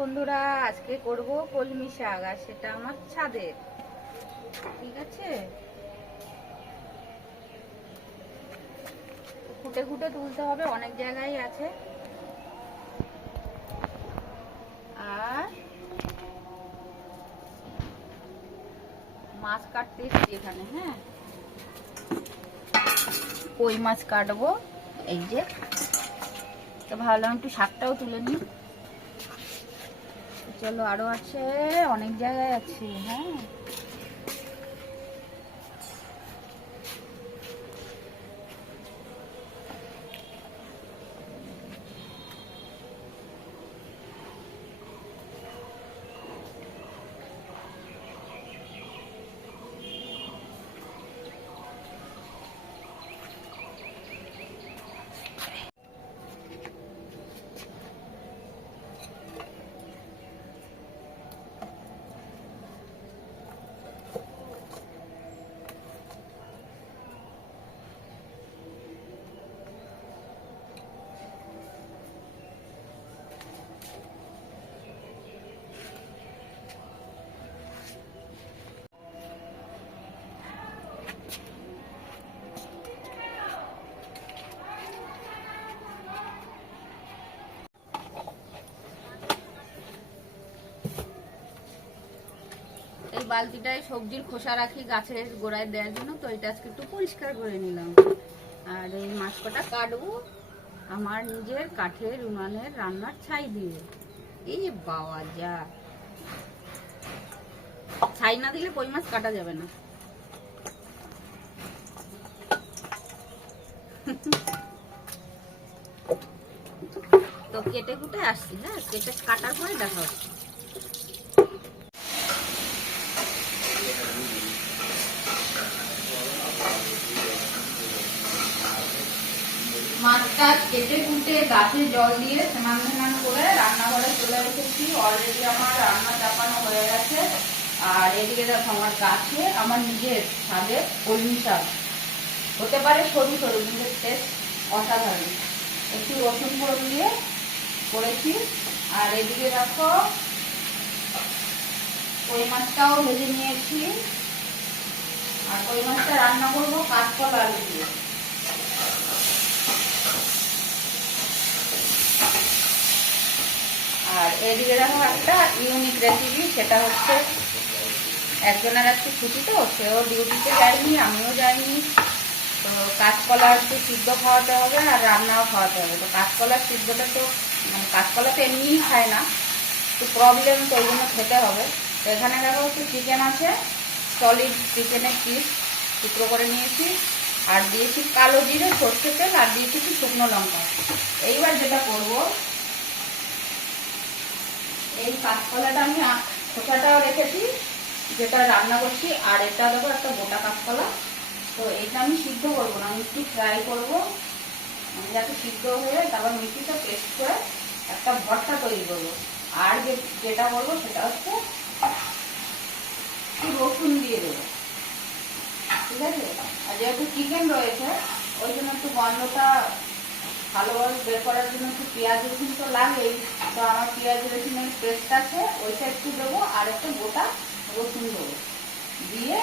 বন্ধুরা, আজকে করব কলমি শাক, আর সেটা আমার ছাদের। ঠিক আছে? ফুটে ফুটে তুলতে হবে, অনেক জায়গায় আছে। আর মাছ কাটতে এসছি এখানে হ্যাঁ? কই মাছ কাটবো? এই যে। তো ভাবলাম একটু শাকটাও তুলে নিই। চলো আরও আছে অনেক জায়গায় আছে হ্যাঁ? বালতিটায় সবজির খোসা রাখি, গাছের গোড়ায় দেওয়ার জন্য। তো এটা আজকে একটু পরিষ্কার করে নিলাম। আর এই মাছ কটা কাটবো আমার নিজের কাঠের উনানের রান্নার ছাই দিয়ে। এই বাবা, যা। ছাই না দিলে কই মাছ কাটা যাবে না। তো কেটে কুটে আসছি হ্যাঁ? কেটে কাটার পরে দেখা হচ্ছে। মাছটা কেটে কুটে গাছে জল দিয়ে স্নান স্নান করে রান্নাঘরে চলে এসেছি। অলরেডি আমার রান্না চাপানো হয়ে গেছে। আর এদিকে দেখো আমার গাছে, আমার নিজের ছাদে কলমি শাক। হতে পারে সরু সরু, কিন্তু টেস্ট অসাধারণ। একটু রসুন ফোড়ন দিয়ে করেছি। আর এদিকে দেখো, কই মাছটাও ভেজে নিয়েছি। আর কই মাছটা রান্না করব? কাঁচকলা আলু দিয়ে আর এদিকে দেখো একটা ইউনিক রেসিপি সেটা হচ্ছে একজনের একটু ছুটি তো, সেও ডিউটিতে যায়নি, আমিও যাইনি। তো কাঁচকলা একটু সিদ্ধ খাওয়াতে হবে আর রান্নাও খাওয়াতে হবে। তো কাঁচকলার সিদ্ধটা তো মানে কাঁচকলা তো এমনিই খায় না একটু প্রবলেম তো ওই খেতে হবে। তো এখানে দেখো একটু চিকেন আছে সলিড চিকেনের পিস টুকরো করে নিয়েছি। আর দিয়েছি কালো জিরে সর্ষে তেল, আর দিয়েছি একটু শুকনো লঙ্কা। এইবার যেটা করব এই কাঁচকলাটা আমি খোসাটাও রেখেছি, যেটা রান্না করছি, আর এটা দেখো একটা গোটা কাঁচকলা। তো এটা আমি সিদ্ধ করব না, আমি একটু ফ্রাই করব। মানে যাতে সিদ্ধ হয়ে তারপর মিষ্টিটা পেস্ট করে একটা ভর্তা তৈরি করব। আর যেটা করব সেটা হচ্ছে রসুন দিয়ে দেবো। ঠিক আছে? আর যেহেতু চিকেন রয়েছে, ওই জন্য একটু গন্ধটা ভালোভাবে বের করার জন্য একটু পেঁয়াজ রসুন তো লাগেই, তো আমার পেঁয়াজ রসুনের পেস্ট আছে, ওইটা একটু দেবো, আর একটা গোটা রসুন দেবো। দিয়ে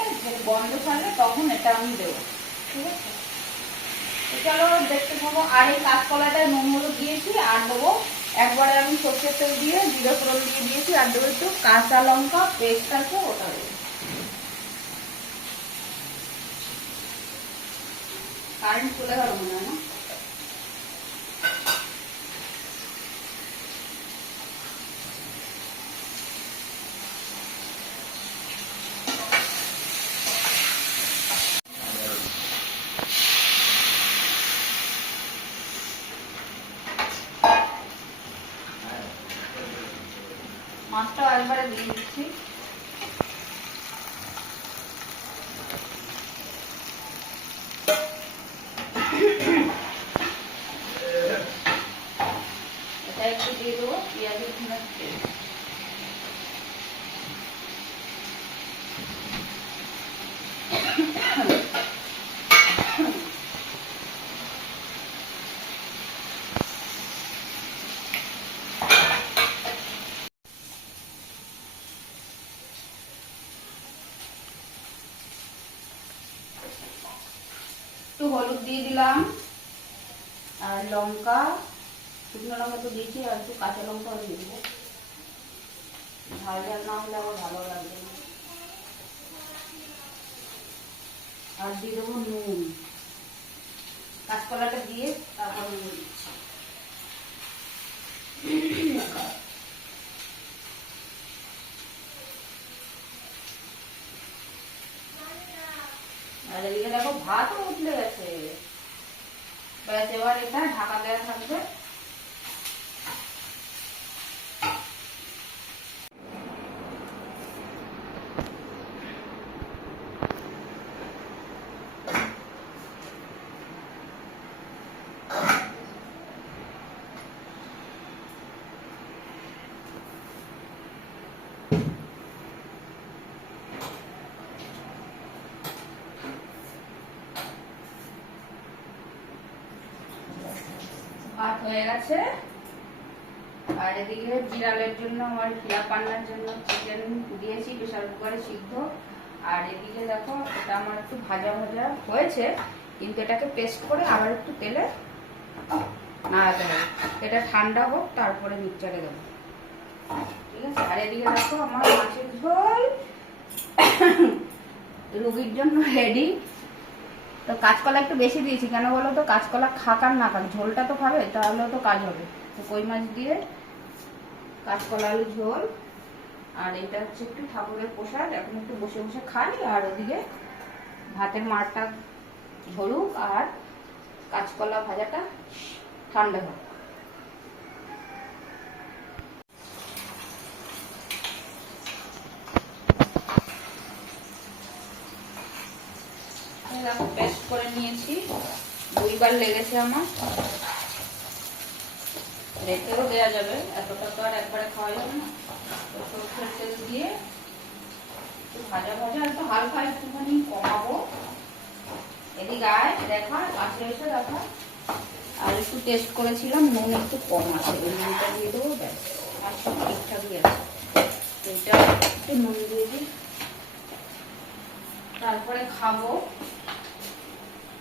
গন্ধ ছাড়লে তখন এটা আমি দেবো। ঠিক আছে? চলো, দেখতে থাকো, আর এই কাঁচকলাটায় নুন হলুদ দিয়েছি, আর দেবো একবারে আমি সর্ষের তেল দিয়ে, জিরো ফোড়ন দিয়ে দিয়েছি, আর দেবো একটু কাঁচা লঙ্কা পেস্ট আছে, ওটা দেবো। কারেন্ট চলে গেল মনে হয় না মাছটাও একবারে দিয়ে দিচ্ছি এটা একটু দিয়ে দেবো পেঁয়াজের ধনে একটু হলুদ দিয়ে দিলাম। আর লঙ্কা, শুকনো লঙ্কা তো দিয়েছি, আর একটু কাঁচা লঙ্কাও দিয়ে দেবো। ঝাল না হলে আবার ভালো লাগবে আর দিয়ে দেবো নুন। কাঁচকলাটা দিয়ে তারপর নুন আর এদিকে দেখো গেছে এবার এটা ঢাকা দেওয়া থাকবে। ভাত হয়ে গেছে। আর এদিকে বিড়ালের জন্য, আমার খিলা পান্নার জন্য চিকেন দিয়েছি প্রেশার কুকারে সিদ্ধ। আর এদিকে দেখো, এটা আমার একটু ভাজা ভাজা হয়েছে, কিন্তু এটাকে পেস্ট করে আবার একটু তেলে নাড়াতে হবে। এটা ঠান্ডা হোক, তারপরে মিক্সচারে দেবো। ঠিক আছে? আর এদিকে দেখো, আমার মাছের ঝোল। রুগীর জন্য রেডি তো কাঁচকলা একটু বেশি দিয়েছি। কেন বলো তো? কাঁচকলা খাক আর না খাক, ঝোলটা তো খাবে, তাহলেও তো কাজ হবে। তো কই মাছ দিয়ে? কাঁচকলা আলু ঝোল, আর এটা হচ্ছে একটু ঠাকুরের প্রসাদ। এখন একটু বসে বসে খাই, আর ওদিকে ভাতের মারটা ঝরুক আর কাঁচকলা ভাজাটা ঠান্ডা হোক পেস্ট নিয়েছি দুইবার লেগেছে আমার। রেখেও দেওয়া যাবে, এতটা তো আর একবারে খাওয়া যাবে না। তো সরষের তেল দিয়ে একটু ভাজা ভাজা, একটু হালকা একটুখানি কমাবো। এদিকে আয়, দেখা কাছে এসে দেখা। আর একটু টেস্ট করেছিলাম, নুন একটু কম আছে নুনটা দিয়ে দেবো, ব্যাস। আর সব ঠিকঠাকই আছে এটা একটু নুন দিয়ে দিই। তারপরে খাব।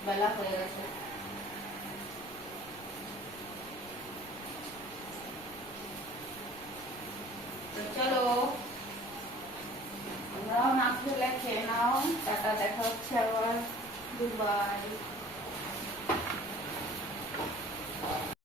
বেলা হয়ে গেছে তো চলো আমরাও না খেলে খেয়ে নাও টাটা দেখা হচ্ছে আবার গুড বাই